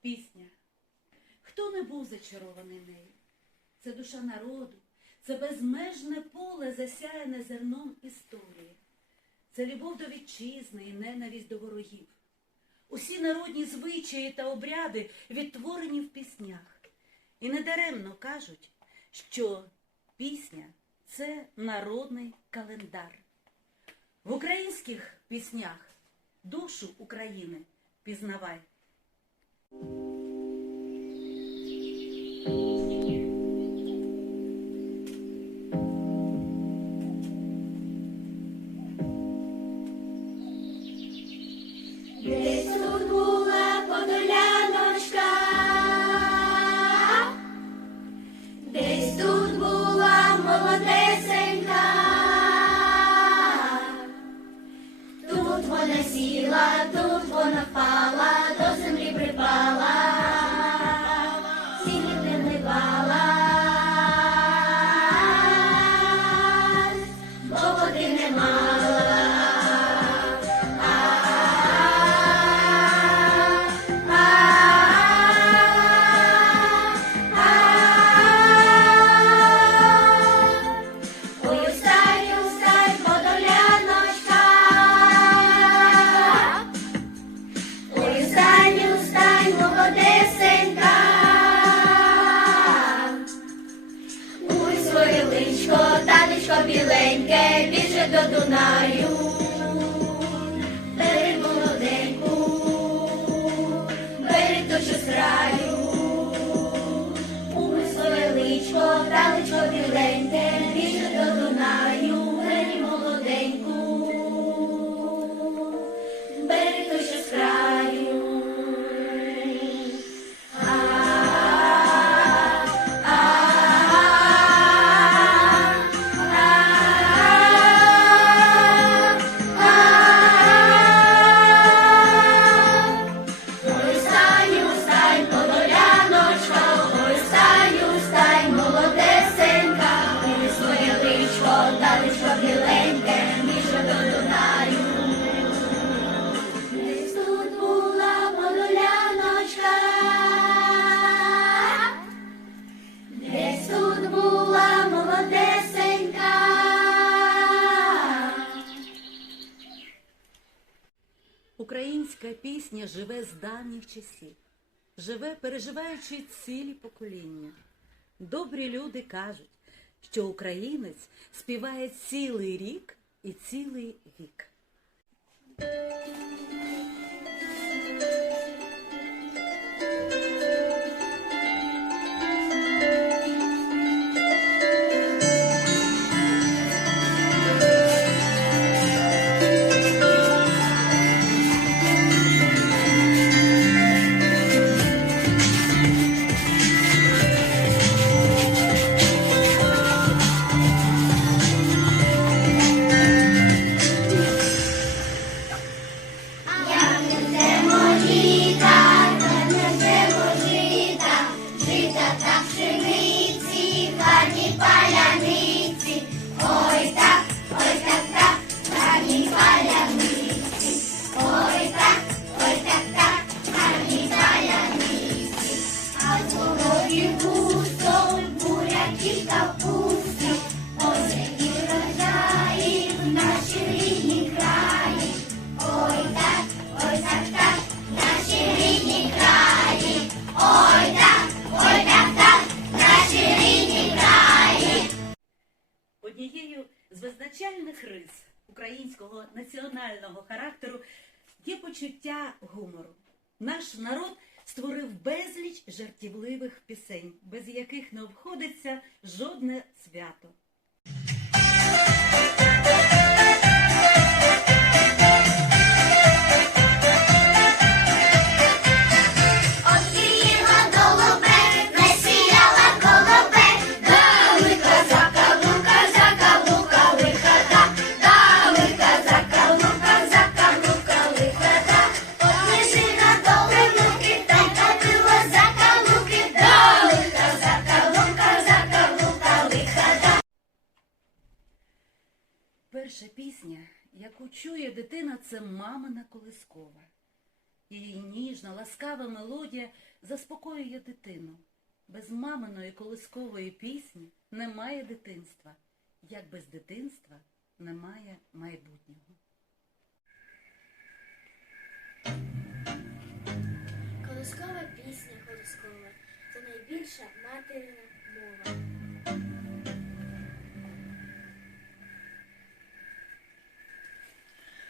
Пісня. Хто не був зачарований нею? Це душа народу, це безмежне поле, засяяне зерном історії. Це любов до вітчизни і ненависть до ворогів. Усі народні звичаї та обряди відтворені в піснях. І недаремно кажуть, що пісня це народний календар. В українських піснях душу України пізнавай. thank you біленьке, до Дунаю. Українська пісня живе з давніх часів, живе, переживаючи цілі покоління. Добрі люди кажуть, що українець співає цілий рік і цілий вік. Однією з визначальних рис українського національного характеру є почуття гумору. Наш народ створив безліч жартівливих пісень, без яких не обходиться жодне свято. Чує дитина, це мамина колискова. Її ніжна, ласкава мелодія заспокоює дитину. Без маминої колискової пісні немає дитинства, як без дитинства немає майбутнього. Колискова пісня колискова це найбільша материна мова.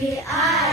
I.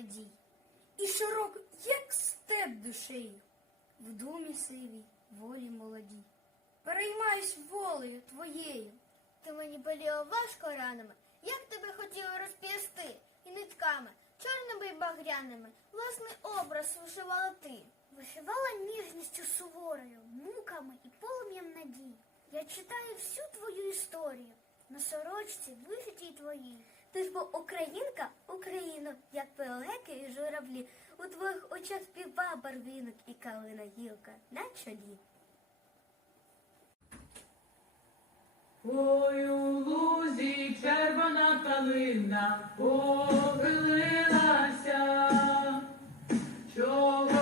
надій. І широк, як степ душею, в думі сивій, волі молодій. Переймаюсь волею твоєю. Ти мені боліло важко ранами, як тебе хотіли розп'ясти, і нитками, чорними й багряними, власний образ вишивала ти. Вишивала ніжністю суворою, муками і полум'ям надій. Я читаю всю твою історію на сорочці вишитій твоїй. Ти ж бо українка, Україно, як пелеки і журавлі, у твоїх очах співа барвінок і калина гілка на чолі. Ой, у лузі червона калина похилилася, чогось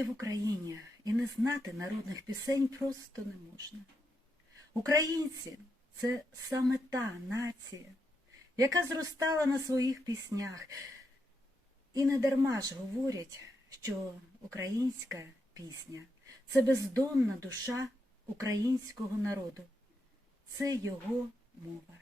Жити в Україні і не знати народних пісень просто не можна. Українці це саме та нація, яка зростала на своїх піснях. І не дарма ж говорять, що українська пісня це бездонна душа українського народу, це його мова.